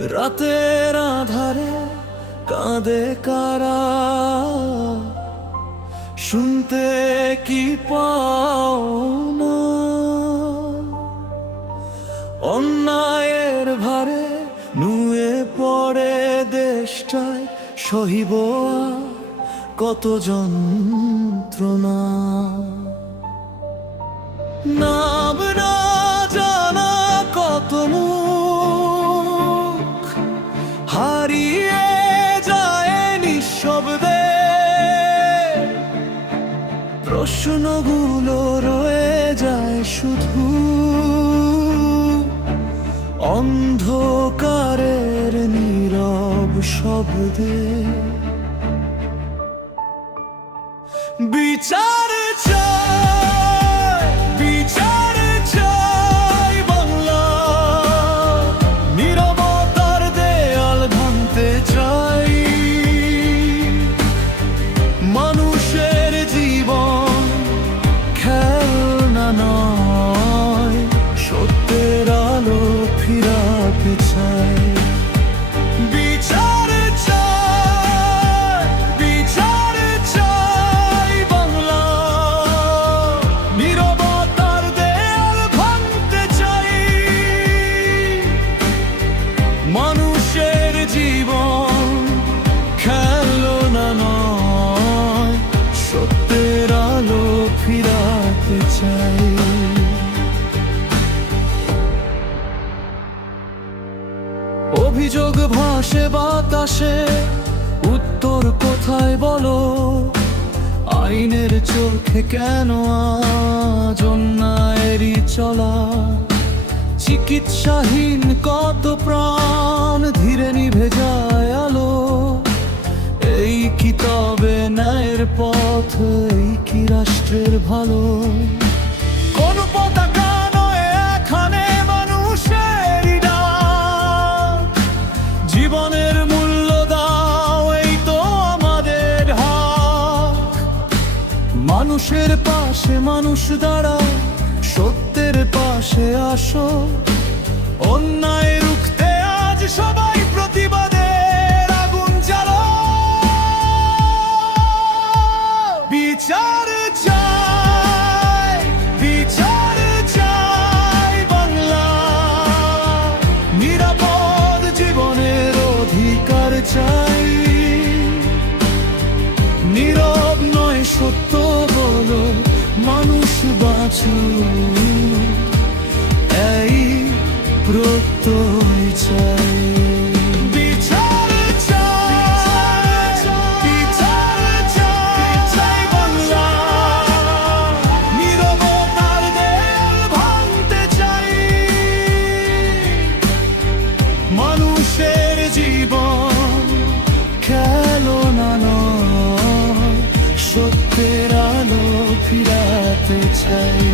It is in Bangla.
রাতের আধারে কাঁদে কারা, শুনতে কি পাও না? অন্যায়ের ভারে নুয়ে পড়ে দেশটায়, সহিব আর কত যন্ত্রণা। নাম না জানা কত মুখ হারিয়ে যায় নিঃশব্দে, প্রশ্নগুলো রয়ে যায় শুধু অন্ধকারের নীরব শব্দে। বিচার চাই, বিচার চাই বাংলা, নীরবতার দেয়াল ভাঙতে চাই। মানুষের জীবন খেলনা নয়, সত্যের আলো ফিরাতে চাই। বিচার চাই, বিচার চাই বাংলা, নীরবতার দেয়াল ভাঙতে চাই। মানুষের জীবন খেলনা নয়, সত্যের আলো ফিরাতে চাই। অভিযোগ ভাসে বাতাসে, উত্তর কোথায় বলো? আইনের চোখে কেন আজ অন্যায়েরই চলা? চিকিৎসাহীন কত প্রাণ ধীরে নিভে যায় আলো। এই কি তবে ন্যায়ের পথ? এই কি রাষ্ট্রের ভালো? কোন পতাকা নয় এখানে মানুষেরই ডাক, জীবনের মূল্য দাও, এই তো আমাদের হাক। মানুষের পাশে মানুষ দাঁড়াও, সত্যের পাশে আসো। অন্যায় রুখতে আজ সবাই প্রতিবাদের আগুন জ্বালো। বিচার চাই, বিচার চাই বাংলা, নিরাপদ জীবনের অধিকার চাই। নীরব নয় সত্য বলো, মানুষ বাঁচুক, এই প্রত্যয় চাই। বিচার চাই, বিচার চাই বাংলা, নীরবতার দেয়াল ভাঙতে চাই। মানুষের জীবন খেলনা নয়, সত্যের আলো ফিরাতে চাই।